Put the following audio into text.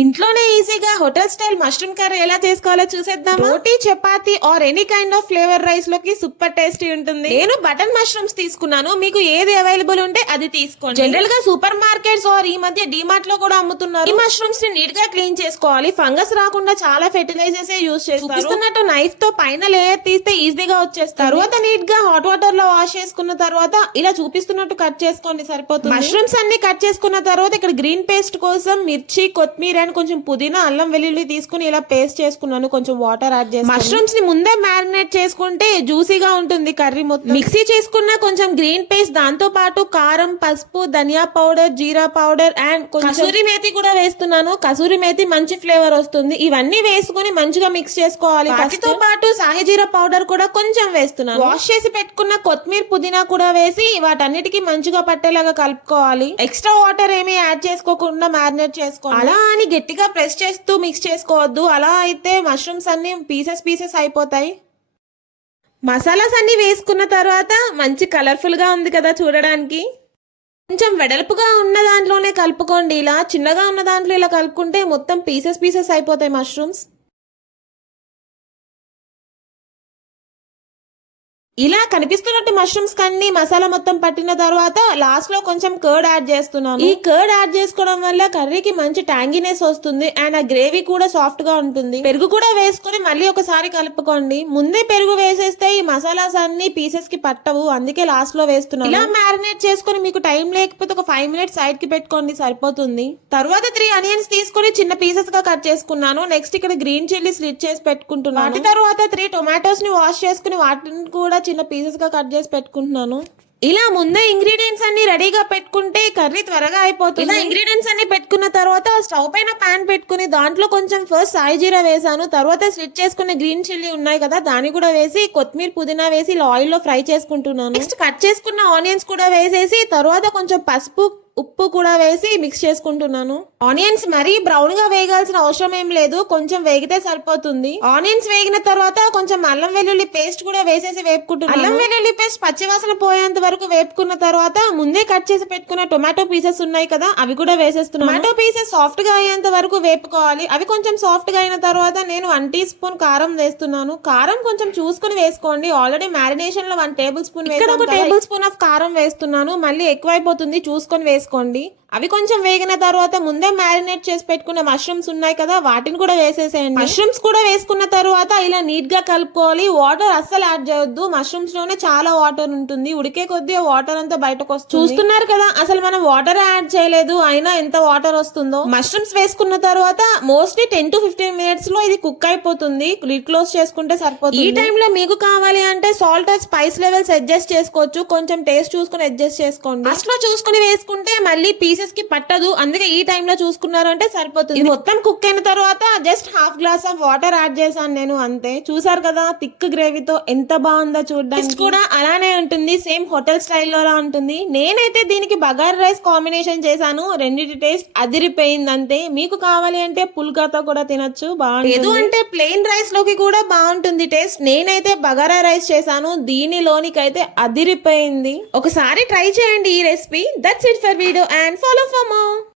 ఇంట్లోనే ఈజీగా hotel style mushroom curry ఎలా చేసుకోవాలో చూసేద్దాం. Roti, chapati or any kind of flavour rice లోకి సూపర్ టేస్టీ ఉంటుంది. నేను బటన్ మష్రూమ్స్ తీసుకున్నాను. మీకు ఏది అవైలబుల్ ఉంటే అది తీసుకోండి. జనరల్ గా సూపర్ మార్కెట్స్ ఆర్ ఈ మధ్య డిమార్ట్ లో కూడా అమ్ముతున్నారు. ఈ మష్రూమ్స్ ని నీట్ గా క్లీన్ చేసుకోవాలి. ఫంగస్ రాకుండా చాలా ఫెర్టిలైజర్స్ యూజ్ చేస్తారు. చూపిస్తున్నట్టు నైఫ్ తో పైన లేయర్ తీస్తే ఈజీగా వచ్చేస్తారు. తర్వాత నీట్ గా హాట్ వాటర్ లో వాష్ చేసుకున్న తర్వాత ఇలా చూపిస్తున్నట్టు కట్ చేసుకోండి, సరిపోతుంది. మష్రూమ్స్ అన్ని కట్ చేసుకున్న తర్వాత ఇక్కడ గ్రీన్ పేస్ట్ కోసం మిర్చి, కొత్తిమీర, కొంచెం పుదీనా, అల్లం వెల్లుల్లి తీసుకుని ఇలా పేస్ట్ చేసుకున్నాను. కొంచెం వాటర్ యాడ్ చేసి మష్రూమ్స్ ని ముందే మ్యారినేట్ చేసుకుంటే జ్యూసీగా ఉంటుంది కర్రీ మొత్తం. మిక్సీ చేసుకున్న కొంచెం గ్రీన్ పేస్ట్, దాంతో పాటు కారం, పసుపు, dhania powder, jeera powder and kasuri methi కూడా వేస్తున్నాను. కసూరి మేతి మంచి ఫ్లేవర్ వస్తుంది. ఇవన్నీ వేసుకుని మంచిగా మిక్స్ చేసుకోవాలి. వాటితో పాటు సాహిజీరా పౌడర్ కూడా కొంచెం వేస్తున్నాను. వాష్ చేసి పెట్టుకున్న కొత్తిమీర, పుదీనా కూడా వేసి వాటన్నిటికీ మంచిగా పట్టేలాగా కలుపుకోవాలి. ఎక్స్ట్రా వాటర్ ఏమీ యాడ్ చేసుకోకుండా మ్యారినేట్ చేసుకోవాలి. అలా అని గట్టిగా ప్రెస్ చేస్తూ మిక్స్ చేసుకోవద్దు. అలా అయితే మష్రూమ్స్ అన్ని పీసెస్ అయిపోతాయి. మసాలాస్ అన్ని వేసుకున్న తర్వాత మంచి కలర్ఫుల్ గా ఉంది కదా చూడడానికి. కొంచెం వెడల్పుగా ఉన్న దాంట్లోనే కలుపుకోండి. ఇలా చిన్నగా ఉన్న దాంట్లో ఇలా కలుపుకుంటే మొత్తం పీసెస్ అయిపోతాయి మష్రూమ్స్. ఇలా కనిపిస్తున్నట్టు మష్రూమ్స్ కన్నీ మసాలా మొత్తం పట్టిన తర్వాత లాస్ట్ లో కొంచెం కర్డ్ యాడ్ చేస్తున్నాను. ఈ కర్డ్ యాడ్ చేసుకోవడం వల్ల కర్రీకి మంచి టాంగినెస్ వస్తుంది అండ్ ఆ గ్రేవీ కూడా సాఫ్ట్ గా ఉంటుంది. పెరుగు కూడా వేసుకుని మళ్ళీ ఒకసారి కలుపుకోండి. ముందే పెరుగు వేసేస్తే ఈ మసాలాస్ అన్ని పీసెస్ కి పట్టవు, అందుకే లాస్ట్ లో వేస్తున్నాను. ఇలా మ్యారినేట్ చేసుకుని మీకు టైం లేకపోతే ఒక 5 minutes సైడ్ కి పెట్టుకోండి, సరిపోతుంది. తర్వాత 3 onions తీసుకుని చిన్న పీసెస్ గా కట్ చేసుకున్నాను. నెక్స్ట్ ఇక్కడ గ్రీన్ చిల్లీ స్లిట్ చేసి పెట్టుకుంటున్నాను. వాటి తర్వాత 3 tomatoes ని వాష్ చేసుకుని వాటిని కూడా చిన్న పీసెస్ గా కట్ చేసి పెట్టుకుంటున్నాను. ఇలా ముందే ఇంగ్రీడియంట్స్ అన్ని రెడీగా పెట్టుకుంటే కర్రీ త్వరగా అయిపోతుంది. ఇలా ఇంగ్రీడియంట్స్ అన్ని పెట్టుకున్న తర్వాత స్టవ్ పైన పాన్ పెట్టుకుని దాంట్లో కొంచెం ఫస్ట్ సాయి జీరా వేసాను. తర్వాత స్లిట్ చేసుకున్న గ్రీన్ చిల్లీ ఉన్నాయి కదా, దాన్ని కూడా వేసి కొత్తిమీర, పుదీనా వేసి ఆయిల్ లో ఫ్రై చేసుకుంటున్నాను. నెక్స్ట్ కట్ చేసుకున్న ఆనియన్స్ కూడా వేసేసి తర్వాత కొంచెం పసుపు, ఉప్పు కూడా వేసి మిక్స్ చేసుకుంటున్నాను. ఆనియన్స్ మరీ బ్రౌన్ గా వేగాల్సిన అవసరం ఏం లేదు, కొంచెం వేగితే సరిపోతుంది. ఆనియన్స్ వేగిన తర్వాత కొంచెం అల్లం వెల్లుల్లి పేస్ట్ కూడా వేసేసి వేపుకుంటున్నాను. అల్లం వెల్లుల్లి పేస్ట్ పచ్చివాసన పోయేంత వరకు వేపుకున్న తర్వాత ముందే కట్ చేసి పెట్టుకున్న టొమాటో పీసెస్ ఉన్నాయి కదా, అవి కూడా వేసేస్తున్నాను. టొమాటో పీసెస్ సాఫ్ట్ గా అయ్యేంత వరకు వేపుకోవాలి. అవి కొంచెం సాఫ్ట్ గా అయిన తర్వాత నేను 1 teaspoon కారం వేస్తున్నాను. కారం కొంచెం చూసుకుని వేసుకోండి. ఆల్రెడీ మ్యారినేషన్ లో 1 tablespoon వేసాను. 1 tablespoon ఆఫ్ కారం వేస్తున్నాను. మళ్ళీ ఎక్కువైపోతుంది, చూసుకొని వేసుకోండి. అవి కొంచెం వేగిన తర్వాత ముందే మ్యారినేట్ చేసి పెట్టుకున్న మష్రూమ్స్ ఉన్నాయి కదా, వాటిని కూడా వేసేసేయండి. మష్రూమ్స్ కూడా వేసుకున్న తర్వాత ఇలా నీట్ గా కలుపుకోవాలి. వాటర్ అస్సలు యాడ్ చేయొద్దు, మష్రూమ్స్ లోనే చాలా వాటర్ ఉంటుంది. ఉడికే కొద్దీ వాటర్ అంతా బయటకు వస్తుంది. చూస్తున్నారు కదా, అసలు మనం వాటర్ యాడ్ చేయలేదు, అయినా ఎంత వాటర్ వస్తుందో. మష్రూమ్స్ వేసుకున్న తర్వాత మోస్ట్లీ 10 to 15 minutes లో ఇది కుక్ అయిపోతుంది. లిడ్ క్లోజ్ చేసుకుంటే సరిపోతుంది. ఈ టైంలో మీకు కావాలి అంటే సాల్ట్, స్పైస్ లెవెల్స్ అడ్జస్ట్ చేసుకోవచ్చు. కొంచెం టేస్ట్ చూసుకుని అడ్జస్ట్ చేసుకోండి. ఫస్ట్ లో చూసుకుని వేసుకుంటే మళ్ళీ పీసెస్ కి పట్టదు, అందుకే ఈ టైంలో చూసుకున్నారంటే సరిపోతుంది. ఇది మొత్తం కుక్ అయిన తర్వాత just ½ glass of water add చేశాను నేను, అంతే. చూసారు కదా థిక్ గ్రేవీతో ఎంత బాగుందో చూడడానికి. కూడా అలానే ఉంటుంది, సేమ్ హోటల్ స్టైల్లో ఉంటుంది. నేనైతే దీనికి బగారా రైస్ కాంబినేషన్ చేశాను. రెండింటి టేస్ట్ అదిరిపోయింది అంతే. మీకు కావాలి అంటే పుల్కాతో కూడా తినొచ్చు, బాగుంటుంది. లేదు అంటే ప్లెయిన్ రైస్ లోకి కూడా బాగుంటుంది టేస్ట్. నేనైతే బగారా రైస్ చేశాను, దీనిలోనికైతే అదిరిపోయింది. ఒకసారి ట్రై చేయండి ఈ recipe. That's it for video and follow for more.